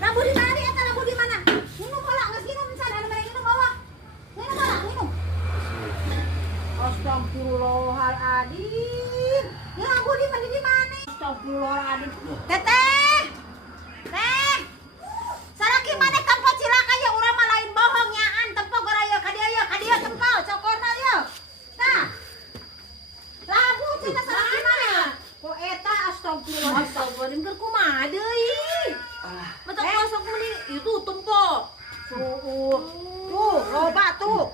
Lampu di mana nih? Eta lampu di mana? Minum bola, nggak minum sana ada mereka minum bawa. Minum bola, minum. Astagfirullahaladzim. Ini lampu di mana? Astagfirullahaladzim. Teteh, teh. Saraki mana tempat cilaka ya? Urang mah lain bohong ya an. Tempat goraya kadia tempat cokorna ya. Nah, lampu cina saraki mana? Kok eta astagfirullahaladzim keur kumaha deui? Mata kosong muni itu tempo. Tuh, loba tuh.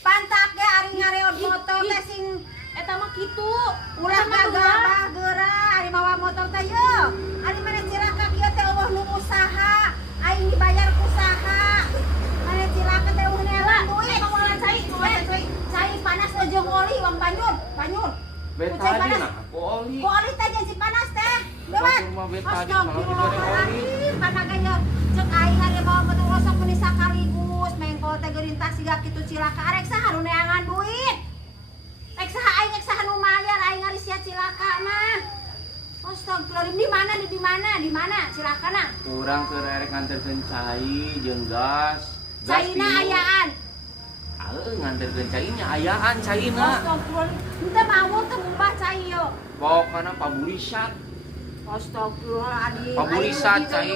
Pantak ge ari ngareon motor teh sing eta mah kitu. Ulah gagabah geura ari mawa motor teh ye. Ari mana cilaka kieu teh eueuh nu usaha. Aing dibayar ku saha. Mana cilaka teh eueuh nelan duit. Momolan cai panas jeung oli wang banyun. Betadi nah, ku oli. Ku oli teh jeung si panas teh. Lewat. Astagfirullahaladzim. Panaganya cek aing ari mawa motor kosong meni sakaligus mengkol teh geurintas siga kitu cilaka. Arek saha nu neangan duit? Rek saha aing rek saha nu mayar aing ari sia cilaka mah. Astagfirullahaladzim di mana cilakana? Urang keur erek nganterkeun cai jeung gas. Caina ayaan. Nganterkeun cai nya ayaan caina. Astagfirullahaladzim. Henteu mau teu ngumbah cai yo. Pokona paburisat. Astagfirullahaladzim. Paburisat cai.